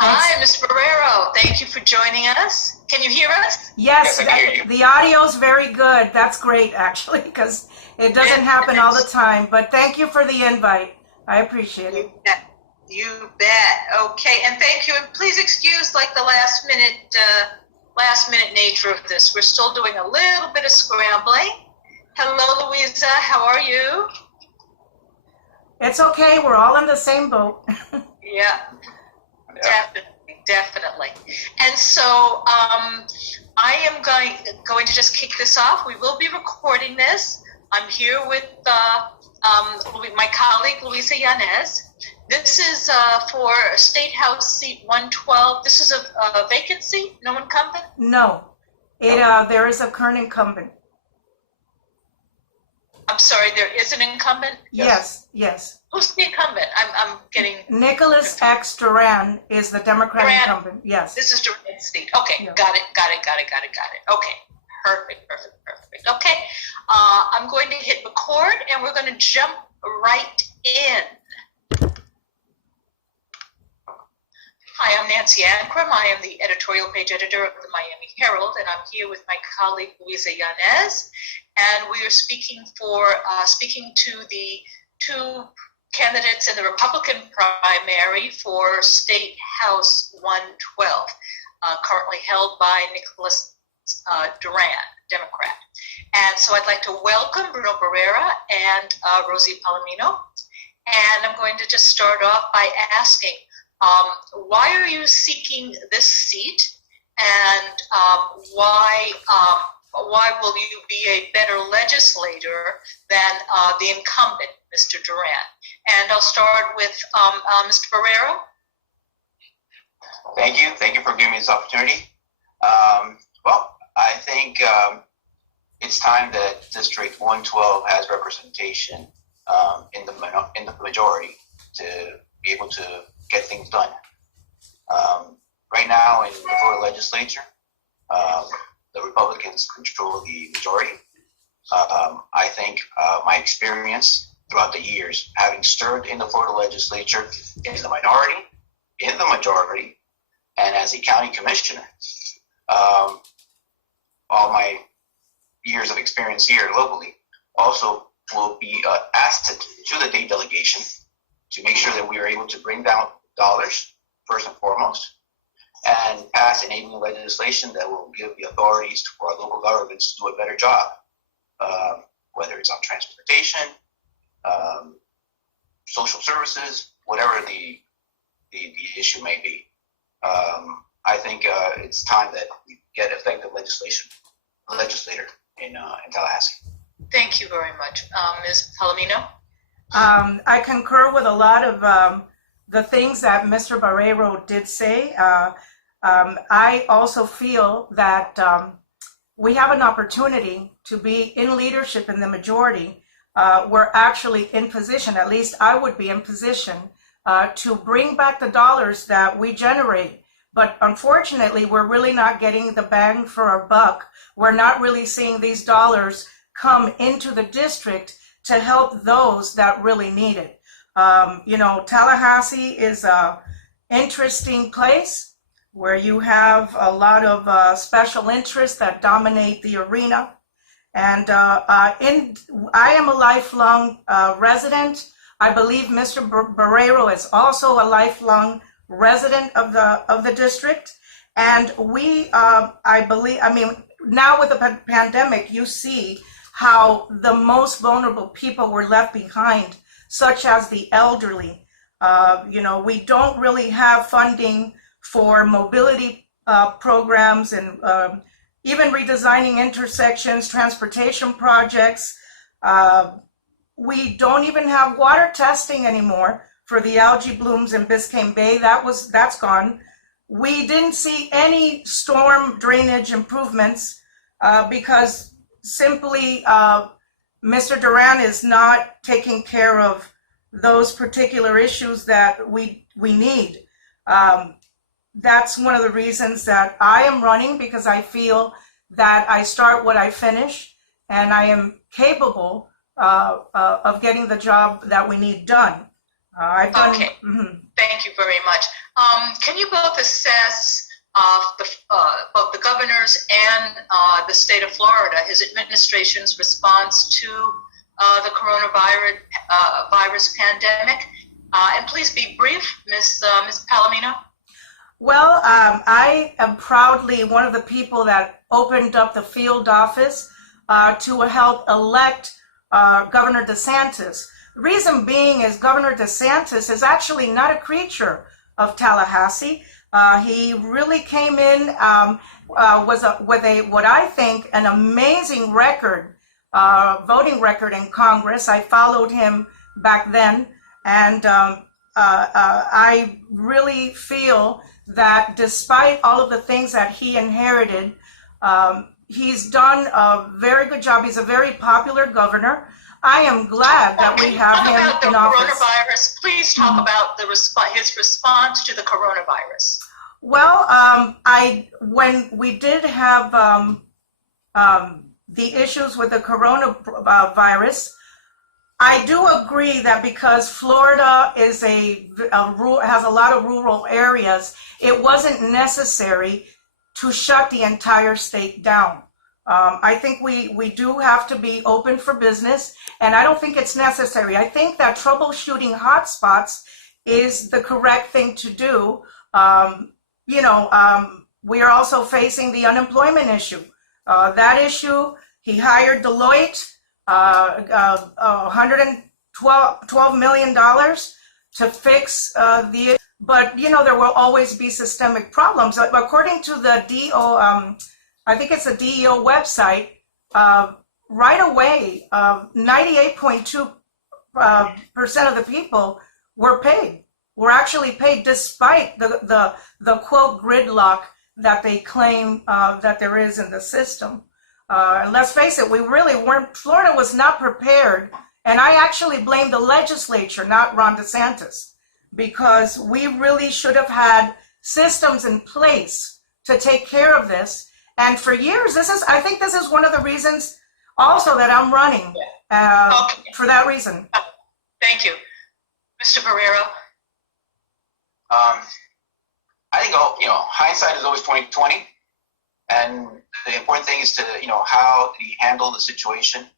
Thanks. Hi, Ms. Barreiro. Thank you for joining us. Can you hear us? Yes, Yes, I can hear you. the audio is very good. That's great, actually, because it doesn't happen all the time. But thank you for the invite. I appreciate it. You bet. Okay, and thank you. And please excuse like the last minute nature of this. We're still doing a little bit of scrambling. Hello, Luisa. How are you? It's okay. We're all in the same boat. Yeah. Definitely. And so I am going to just kick this off. We will be recording this. I'm here with my colleague, Luisa Yanez. This is for State House seat 112. This is a vacant seat, no incumbent? No, there is a current incumbent. I'm sorry, there is an incumbent? Yes. Who's the incumbent? I'm getting... Nicholas X. Duran is the Democrat incumbent. Yes. This is Duran's seat. Okay, Yeah. got it. Okay, perfect. Okay, I'm going to hit record and we're going to jump right in. Hi, I'm Nancy Ancrum. I am the editorial page editor of the Miami Herald, and I'm here with my colleague Luisa Yanez, and we are speaking to the two candidates in the Republican primary for State House 112, currently held by Nicholas Duran, Democrat. And so I'd like to welcome Bruno Barreiro and Rosy Palomino, and I'm going to just start off by asking, why are you seeking this seat, and why will you be a better legislator than the incumbent, Mr. Duran? And I'll start with Mr. Barreiro. Thank you for giving me this opportunity. Well, I think it's time that District 112 has representation in the majority to be able to get things done. Right now in the Florida legislature, the Republicans control the majority. I think my experience throughout the years, having served in the Florida legislature in the minority, in the majority, and as a county commissioner, all my years of experience here locally also will be an asset to the Dade delegation to make sure that we are able to bring down dollars, first and foremost, and pass enabling legislation that will give the authorities for our local governments to do a better job, whether it's on transportation, social services, whatever the issue may be. I think it's time that we get effective legislator in Tallahassee. Thank you very much. Ms. Palomino? I concur with a lot of the things that Mr. Barreiro did say. I also feel that we have an opportunity to be in leadership in the majority. We're actually in position, at least I would be in position, to bring back the dollars that we generate. But unfortunately, we're really not getting the bang for our buck. We're not really seeing these dollars come into the district to help those that really need it. Tallahassee is an interesting place where you have a lot of special interests that dominate the arena. And I am a lifelong resident. I believe Mr. Barreiro is also a lifelong resident of the district. And now with the pandemic, you see how the most vulnerable people were left behind, such as the elderly. We don't really have funding for mobility programs and even redesigning intersections, transportation projects. We don't even have water testing anymore for the algae blooms in Biscayne Bay. That's gone. We didn't see any storm drainage improvements because simply Mr. Duran is not taking care of those particular issues that we need. That's one of the reasons that I am running, because I feel that I start what I finish, and I am capable of getting the job that we need done. Okay. Thank you very much. Can you both assess both the governor's and the state of Florida, his administration's response to the coronavirus virus pandemic? And please be brief, Ms. Palomino. Well, I am proudly one of the people that opened up the field office to help elect Governor DeSantis. The reason being is Governor DeSantis is actually not a creature of Tallahassee. He really came in with what I think an amazing record, voting record in Congress. I followed him back then, and I really feel that despite all of the things that he inherited, he's done a very good job. He's a very popular governor. I am glad that we have him in office. Coronavirus. Please talk about his response to the coronavirus. Well, when we did have the issues with the coronavirus, I do agree that because Florida is has a lot of rural areas, it wasn't necessary to shut the entire state down. I think we do have to be open for business, and I don't think it's necessary. I think that troubleshooting hotspots is the correct thing to do. We are also facing the unemployment issue. That issue, he hired Deloitte, $112 million to fix but there will always be systemic problems. According to the I think it's the DEO website, right away, 98.2% of the people were paid. Were actually paid despite the quote gridlock that they claim that there is in the system. And let's face it, we really weren't. Florida was not prepared, and I actually blame the legislature, not Ron DeSantis, because we really should have had systems in place to take care of this. And for years, I think this is one of the reasons also that I'm running for that reason. Thank you. Mr. Barreiro? I think, hindsight is always 20/20. And the important thing is to, how did he handle the situation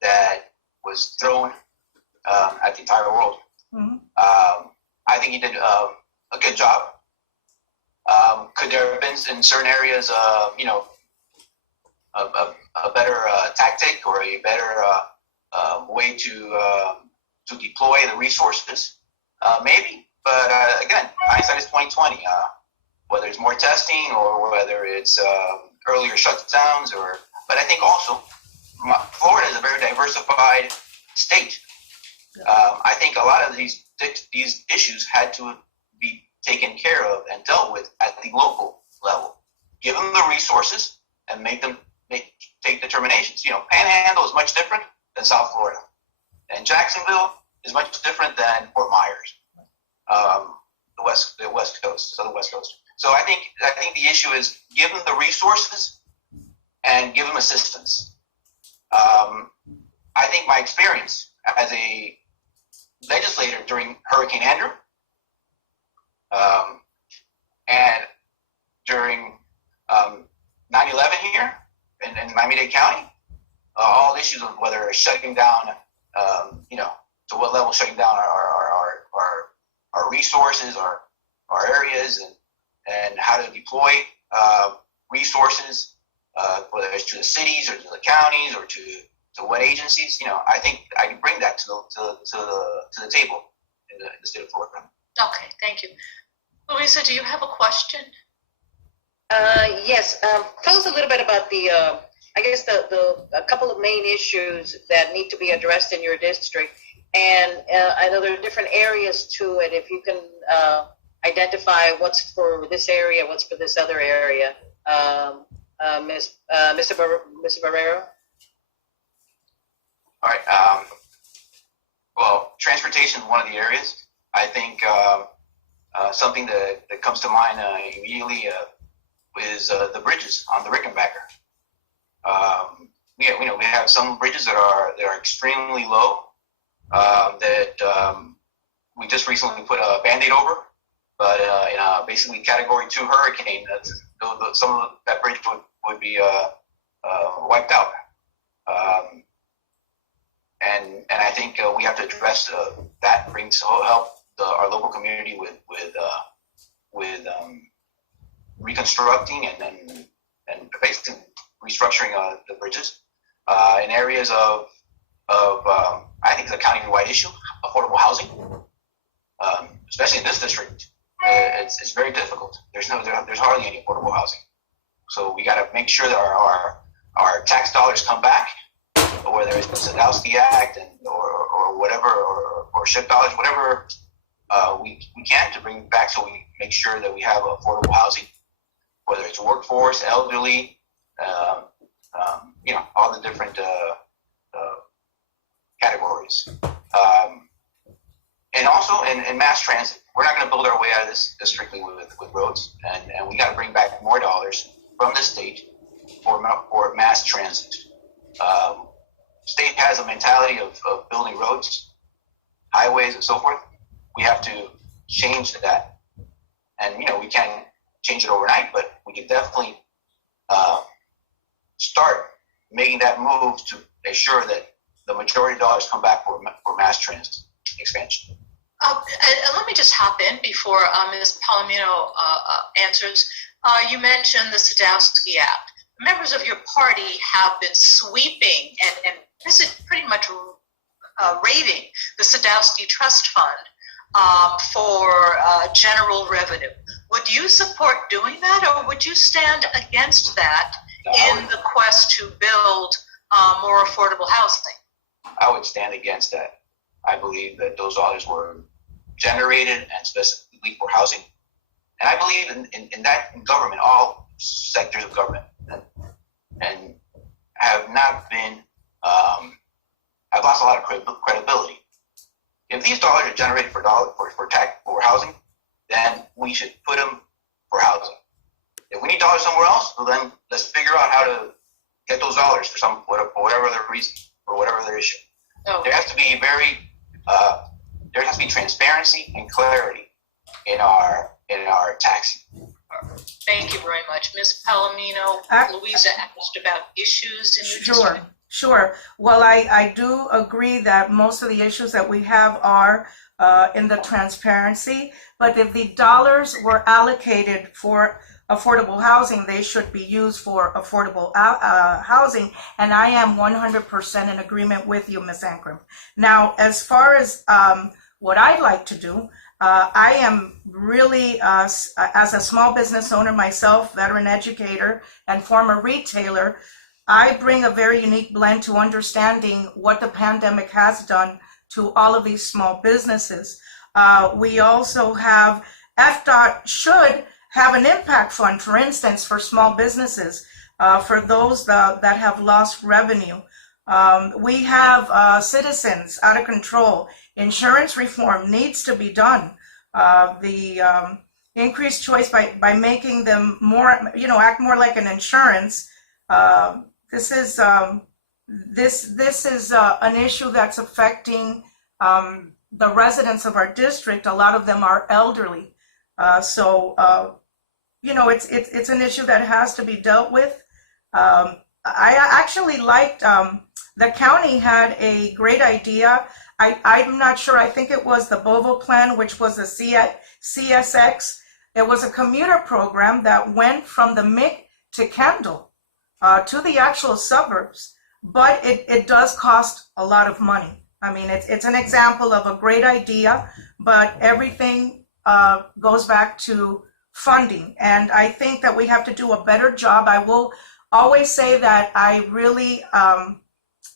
that was thrown at the entire world. Mm-hmm. I think he did a good job. Could there have been in certain areas, a better tactic or a better way to deploy the resources? Maybe, but again, hindsight is 20/20. Whether it's more testing or whether it's earlier shutdowns, but I think also Florida is a very diversified state. I think a lot of these issues had to be taken care of and dealt with at the local level. Give them the resources and make them take determinations. Panhandle is much different than South Florida, and Jacksonville is much different than Fort Myers, the West Coast, Southern West Coast. So I think the issue is give them the resources and give them assistance. I think my experience as a legislator during Hurricane Andrew and during 9/11 here in Miami-Dade County, all the issues of whether shutting down, to what level shutting down our resources, our areas, and how to deploy resources, whether it's to the cities or to the counties or to what agencies. I think I can bring that to the table in the state of Florida. Okay, thank you. Luisa, do you have a question? Yes. Tell us a little bit about the a couple of main issues that need to be addressed in your district. And I know there are different areas to it. If you can identify what's for this area, what's for this other area, Mr. Barreiro. All right. Well, transportation is one of the areas. I think something that comes to mind immediately is the bridges on the Rickenbacker. We have some bridges that are extremely low. That we just recently put a Band-Aid over, but in a basically Category 2 hurricane, some of that bridge would be wiped out. And I think we have to address that, help our local community with reconstructing and basically restructuring the bridges in areas of I think it's a county-wide issue, affordable housing, especially in this district. It's very difficult. There's hardly any affordable housing. So we got to make sure that our tax dollars come back, whether it's the Sadowski Act or whatever, or SHIP dollars, whatever we can to bring back, so we make sure that we have affordable housing, whether it's workforce, elderly, all the different categories. And also in mass transit, we're not going to build our way out of this strictly with roads, and we got to bring back more dollars from the state for mass transit. State has a mentality of building roads, highways, and so forth. We have to change that, and we can't change it overnight, but we can definitely start making that move to ensure that the majority of dollars come back for mass transit expansion. And let me just hop in before Ms. Palomino answers. You mentioned the Sadowski Act. Members of your party have been sweeping and this is pretty much raiding the Sadowski Trust Fund for general revenue. Would you support doing that, or would you stand against that in the quest to build more affordable housing? I would stand against that. I believe that those dollars were generated and specifically for housing. And I believe in that in government, all sectors of government, and have not been, have lost a lot of credibility. If these dollars are generated for housing, then we should put them for housing. If we need dollars somewhere else, well, then let's figure out how to get those dollars for whatever their reason or whatever their issue. Oh. There has to be there has to be transparency and clarity in our taxing. Thank you very much. Ms. Palomino, Luisa asked about issues in your district. Sure. Well, I do agree that most of the issues that we have are in the transparency, but if the dollars were allocated for affordable housing, they should be used for affordable housing, and I am 100% in agreement with you, Ms. Ancrum. Now, as far as what I'd like to do, I am really, as a small business owner myself, veteran educator, and former retailer, I bring a very unique blend to understanding what the pandemic has done to all of these small businesses. We also have, FDOT should have an impact fund, for instance, for small businesses, for those that have lost revenue. We have citizens out of control. Insurance reform needs to be done. The increased choice by making them more, act more like an insurance. This is an issue that's affecting the residents of our district. A lot of them are elderly, so it's an issue that has to be dealt with. I actually liked the county had a great idea. I'm not sure. I think it was the BOVO plan, which was a CSX. It was a commuter program that went from the MIC to Kendall. To the actual suburbs, but it does cost a lot of money. I mean, it's an example of a great idea, but everything goes back to funding. And I think that we have to do a better job. I will always say that I really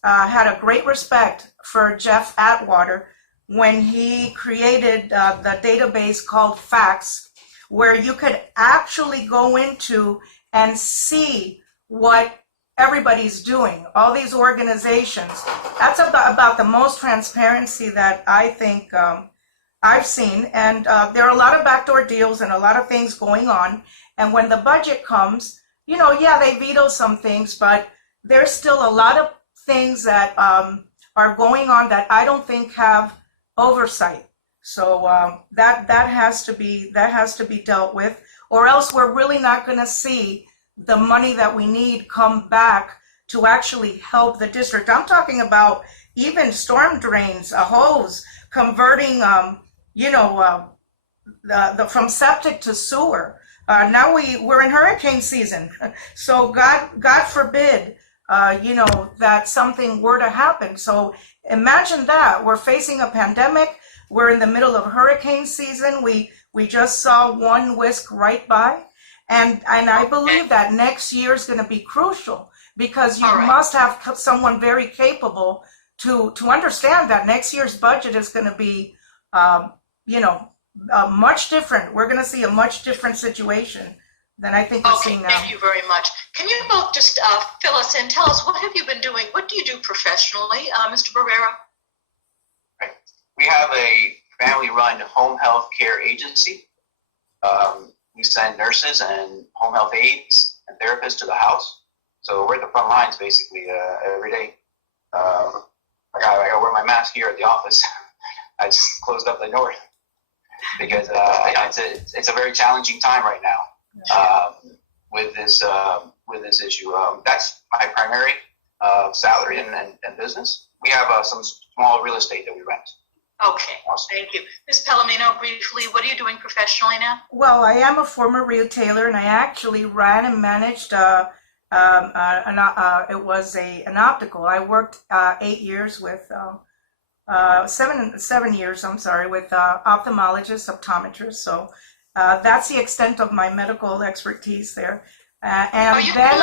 had a great respect for Jeff Atwater when he created the database called Facts, where you could actually go into and see what everybody's doing, all these organizations. That's about the most transparency that I think I've seen. And there are a lot of backdoor deals and a lot of things going on. And when the budget comes, they veto some things, but there's still a lot of things that are going on that I don't think have oversight. So that has to be dealt with, or else we're really not going to see the money that we need come back to actually help the district. I'm talking about even storm drains, a hose, converting, the from septic to sewer. Now we're in hurricane season, so God forbid, that something were to happen. So imagine that we're facing a pandemic. We're in the middle of hurricane season. We just saw one whisk right by, and I believe that next year is going to be crucial, because you must have someone very capable to understand that next year's budget is going to be, much different. We're going to see a much different situation than I think we're seeing now. Thank you very much. Can you both just fill us in? Tell us, what have you been doing? What do you do professionally, Mr. Barreiro? Right. We have a family-run home health care agency. We send nurses and home health aides and therapists to the house. So we're at the front lines basically every day. I gotta wear my mask here at the office. I just closed up the door because it's a very challenging time right now with this issue. That's my primary salary and business. We have some small real estate that we rent. Okay, thank you. Ms. Palomino, briefly, what are you doing professionally now? Well, I am a former retailer, and I actually ran and managed it was an optical. I worked 8 years with 7 years, I'm sorry, with ophthalmologists, optometrists. So that's the extent of my medical expertise there. And then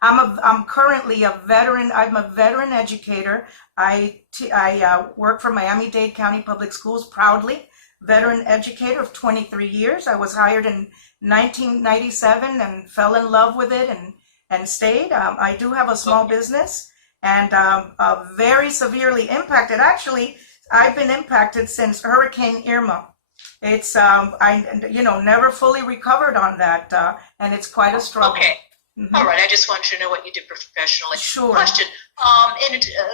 I'm currently a veteran. I'm a veteran educator. I work for Miami-Dade County Public Schools proudly. Veteran educator of 23 years. I was hired in 1997 and fell in love with it and stayed. I do have a small business, and very severely impacted. Actually, I've been impacted since Hurricane Irma. It's never fully recovered on that, and it's quite a struggle. Okay. Mm-hmm. All right. I just wanted to know what you did professionally. Sure. Question.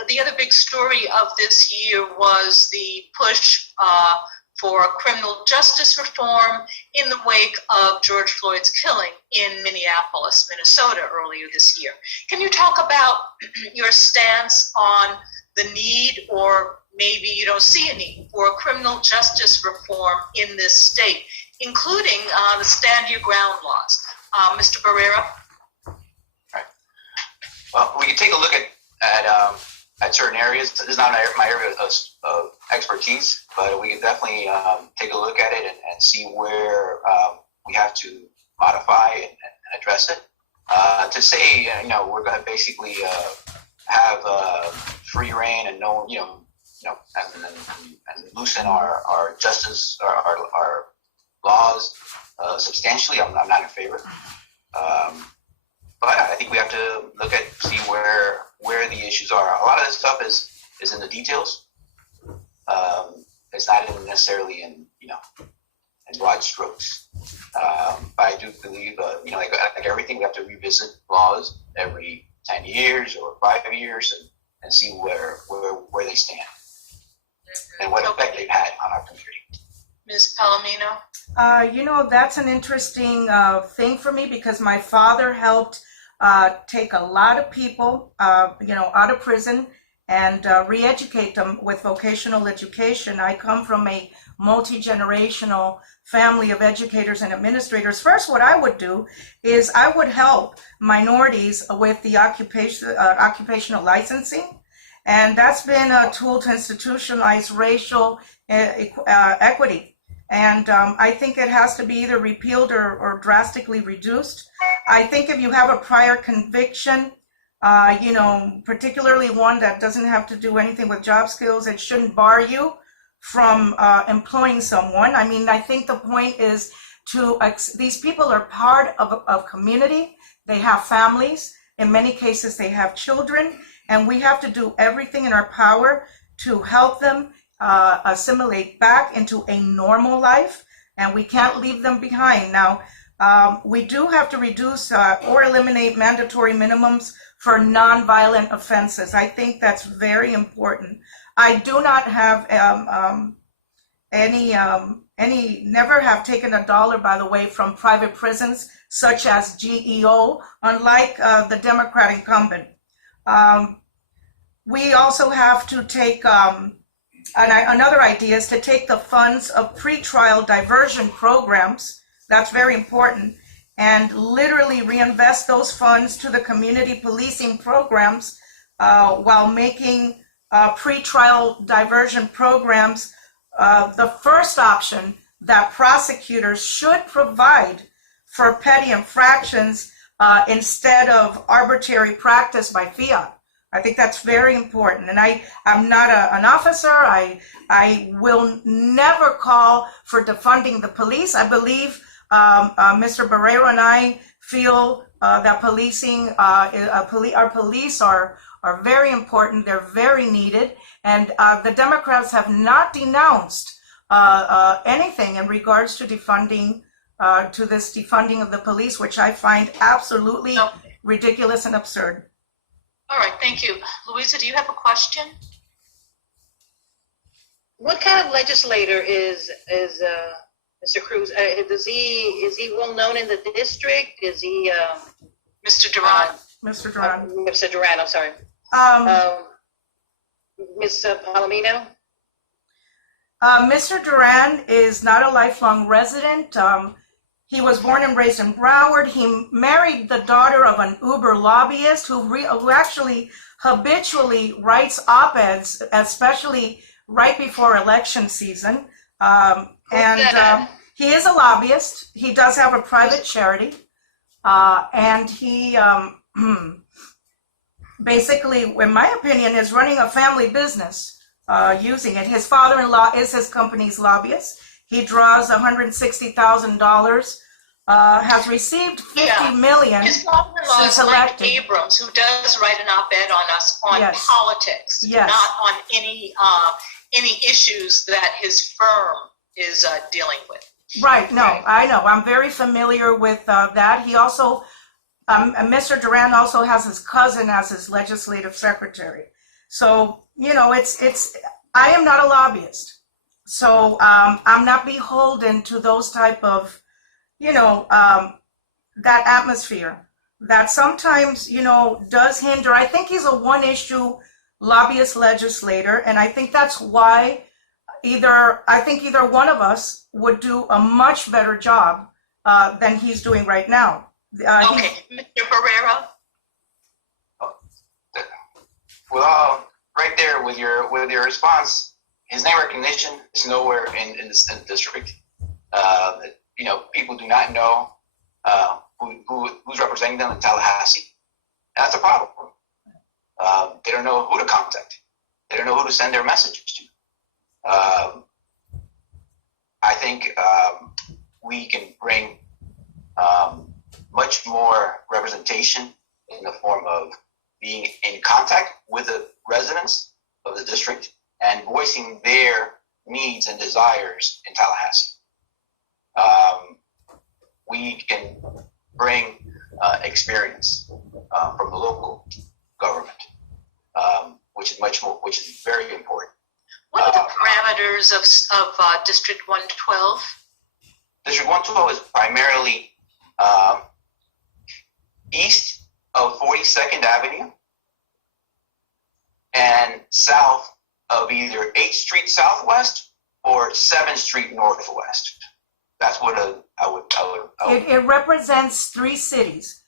The other big story of this year was the push for criminal justice reform in the wake of George Floyd's killing in Minneapolis, Minnesota earlier this year. Can you talk about your stance on the need, or maybe you don't see a need, for criminal justice reform in this state, including the stand your ground laws? Mr. Barreiro? Right. Well, we can take a look at certain areas. This is not my area of expertise, but we can definitely take a look at it and see where we have to modify and address it. To say, we're going to basically have free reign and and loosen our justice, our laws substantially, I'm not in favor. But I think we have to see where the issues are. A lot of this stuff is in the details. It's not necessarily in broad strokes. But I do believe, like everything, we have to revisit laws every 10 years or 5 years and see where they stand and what effect they've had on our community. Ms. Palomino? That's an interesting thing for me, because my father helped take a lot of people, out of prison and re-educate them with vocational education. I come from a multi-generational family of educators and administrators. First, what I would do is I would help minorities with the occupational licensing. And that's been a tool to institutionalize racial equity. And I think it has to be either repealed or drastically reduced. I think if you have a prior conviction, particularly one that doesn't have to do anything with job skills, it shouldn't bar you from employing someone. I mean, I think the point is these people are part of community. They have families. In many cases, they have children. And we have to do everything in our power to help them assimilate back into a normal life, and we can't leave them behind. Now, we do have to reduce or eliminate mandatory minimums for nonviolent offenses. I think that's very important. I do not have never have taken a dollar, by the way, from private prisons such as GEO, unlike the Democrat incumbent. We also have to take, another idea is to take the funds of pretrial diversion programs, that's very important, and literally reinvest those funds to the community policing programs while making pretrial diversion programs the first option that prosecutors should provide for petty infractions instead of arbitrary practice by fiat. I think that's very important. And I'm not an officer. I will never call for defunding the police. I believe Mr. Barreiro and I feel that policing, our police are very important. They're very needed. And the Democrats have not denounced anything in regards to defunding, to this defunding of the police, which I find absolutely ridiculous and absurd. All right, thank you. Luisa, do you have a question? What kind of legislator is Mr. Cruz? Is he well known in the district? Is he Mr. Duran? Mr. Duran. Mr. Duran, I'm sorry. Ms. Palomino? Mr. Duran is not a lifelong resident. He was born and raised in Broward. He married the daughter of an Uber lobbyist who actually habitually writes op-eds, especially right before election season. He is a lobbyist. He does have a private charity. And he basically, in my opinion, is running a family business using it. His father-in-law is his company's lobbyist. He draws $160,000, has received $50 million. His father-in-law is Mike elected. Abrams, who does write an op-ed on us on Yes. politics, Yes. not on any issues that his firm is dealing with. Right, no, Right. I know. I'm very familiar with that. He also, Mr. Duran also has his cousin as his legislative secretary. So, I am not a lobbyist. So I'm not beholden to those type of, that atmosphere that sometimes, does hinder. I think he's a one-issue lobbyist legislator, and I think that's why either one of us would do a much better job than he's doing right now. Okay, Mr. Barreiro? Well, right there with your response, his name recognition is nowhere in the district. People do not know who's representing them in Tallahassee. And that's a problem. They don't know who to contact. They don't know who to send their messages to. I think we can bring much more representation in the form of being in contact with the residents of the district and voicing their needs and desires in Tallahassee. We can bring experience from the local government, which is very important. What are the parameters of District 112? District 112 is primarily east of 42nd Avenue and south of either 8th Street Southwest or 7th Street Northwest. That's what I would. It represents 3 cities: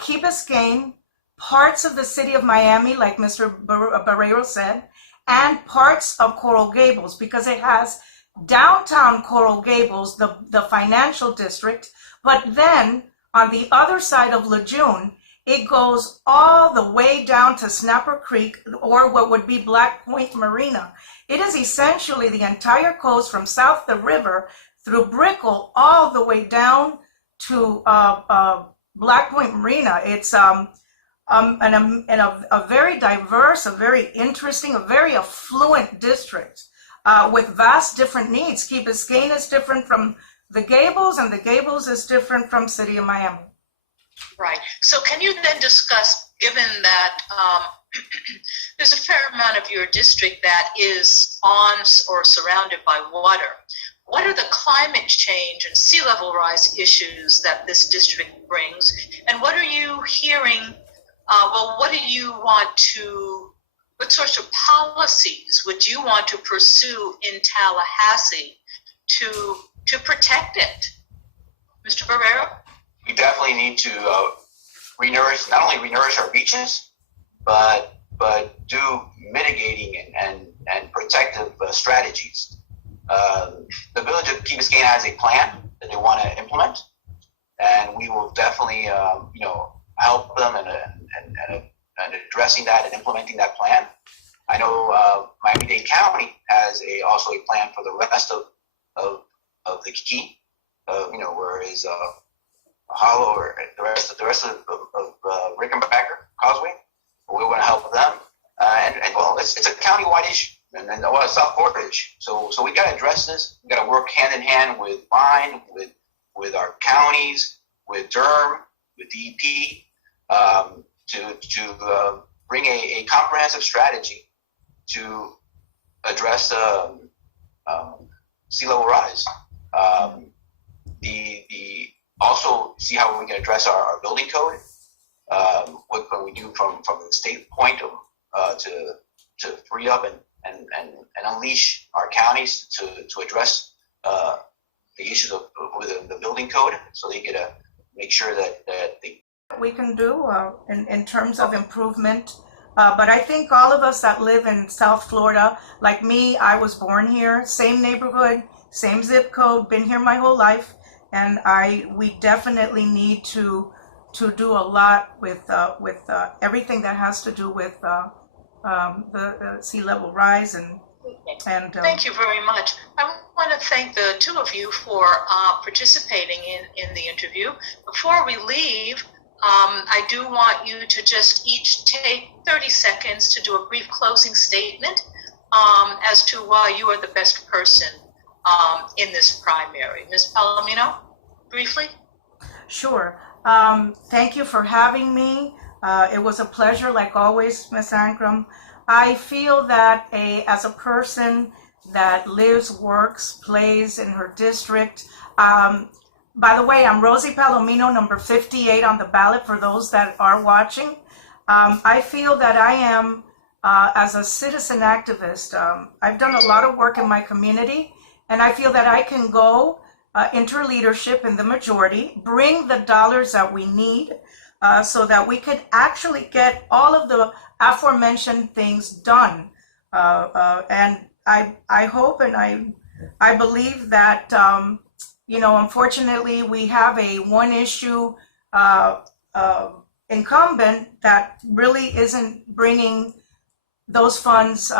Key Biscayne, parts of the city of Miami, like Mr. Barreiro said, and parts of Coral Gables, because it has downtown Coral Gables, the financial district, but then on the other side of Lejeune, it goes all the way down to Snapper Creek, or what would be Black Point Marina. It is essentially the entire coast from south the river through Brickell all the way down to Black Point Marina. It's a very diverse, a very interesting, a very affluent district with vast different needs. Key Biscayne is different from the Gables, and the Gables is different from City of Miami. Right. So can you then discuss, given that there's a fair amount of your district that is on or surrounded by water. What are the climate change and sea level rise issues that this district brings? And what are you hearing? What do you want to, what sorts of policies would you want to pursue in Tallahassee to protect it? Mr. Barreiro? We definitely need to renourish, not only renourish our beaches, but do mitigating and protective strategies. The village of Key Biscayne has a plan that they want to implement, and we will definitely, help them and addressing that and implementing that plan. I know Miami-Dade County has also a plan for the rest of the key, whereas Hollow or the rest of Rickenbacker Causeway, we want to help them. It's a county-wide issue, and South Florida issue. So we got to address this. We got to work hand in hand with Vine, with our counties, with Durham, with DEP, to bring a comprehensive strategy to address sea level rise. Also see how we can address our building code. What can we do from the state point to free up and unleash our counties to address the issues within the building code, so they get make sure that they. We can do in terms of improvement. But I think all of us that live in South Florida, like me, I was born here, same neighborhood, same zip code, been here my whole life, and we definitely need to do a lot with everything that has to do with the sea level rise and. Thank you very much. I want to thank the two of you for participating in the interview. Before we leave, I do want you to just each take 30 seconds to do a brief closing statement as to why you are the best person in this primary. Ms. Palomino, briefly? Sure. Thank you for having me. It was a pleasure, like always, Ms. Ancrum. I feel that as a person that lives, works, plays in her district, by the way, I'm Rosy Palomino, number 58 on the ballot for those that are watching. I feel that I am, as a citizen activist, I've done a lot of work in my community, and I feel that I can go into leadership in the majority, bring the dollars that we need so that we could actually get all of the aforementioned things done. And I hope and I believe that unfortunately, we have a one issue incumbent that really isn't bringing those funds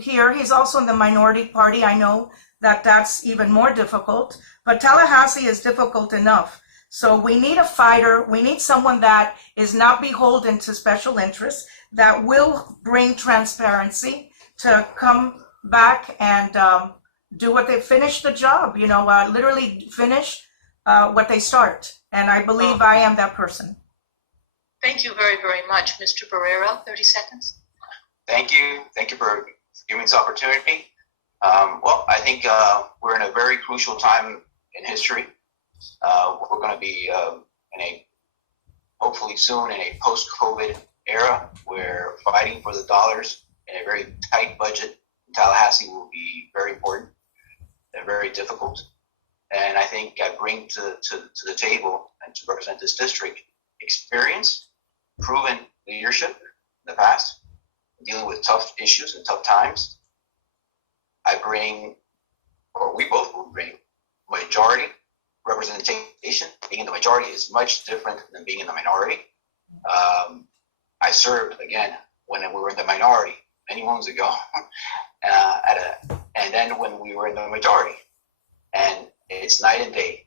here. He's also in the minority party. I know that that's even more difficult, but Tallahassee is difficult enough. So we need a fighter. We need someone that is not beholden to special interests, that will bring transparency to come back and do what they finish the job, literally finish what they start. And I believe I am that person. Thank you very, very much. Mr. Barreiro, 30 seconds. Thank you. Thank you for giving me this opportunity. I think we're in a very crucial time in history. We're going to be hopefully soon in a post-COVID era where fighting for the dollars in a very tight budget in Tallahassee will be very important. They're very difficult. And I think I bring to the table and to represent this district experience, proven leadership in the past, dealing with tough issues and tough times. We both will bring majority representation. Being in the majority is much different than being in the minority. I served, again, when we were in the minority many moons ago, and then when we were in the majority. And it's night and day.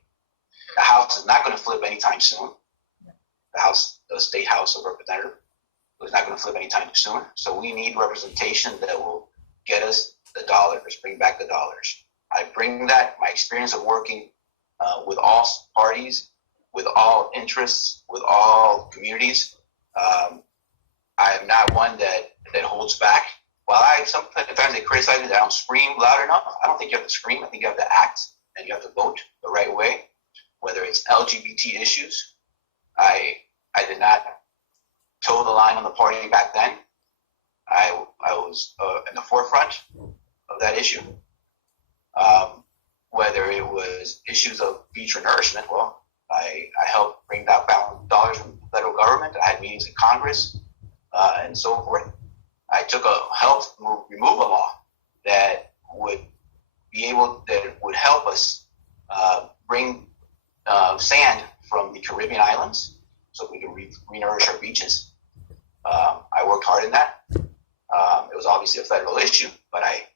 The House is not going to flip anytime soon. The State House of Representatives is not going to flip anytime soon. So we need representation that will get us the dollars, bring back the dollars. I bring that, my experience of working with all parties, with all interests, with all communities. I am not one that holds back. While I sometimes they criticize me that I don't scream loud enough, I don't think you have to scream. I think you have to act and you have to vote the right way. Whether it's LGBT issues, I did not toe the line on the party back then. I was in the forefront of that issue. Whether it was issues of future nourishment, well, I helped bring back dollars from the federal government. I had meetings in Congress and so forth. I helped remove a law that would help us bring sand from the Caribbean islands so we could re-nourish our beaches. I worked hard in that. It was obviously a federal issue, but I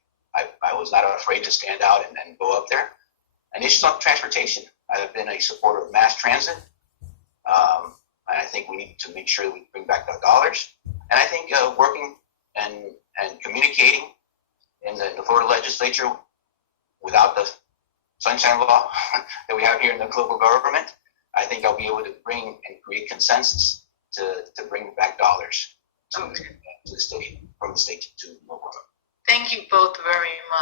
was not afraid to stand out and go up there. And issues on transportation. I have been a supporter of mass transit. And I think we need to make sure that we bring back the dollars. And I think working and communicating in the Florida legislature without the sunshine law that we have here in the local government, I think I'll be able to bring and create consensus to bring back dollars to the state, from the state to local government. Thank you both.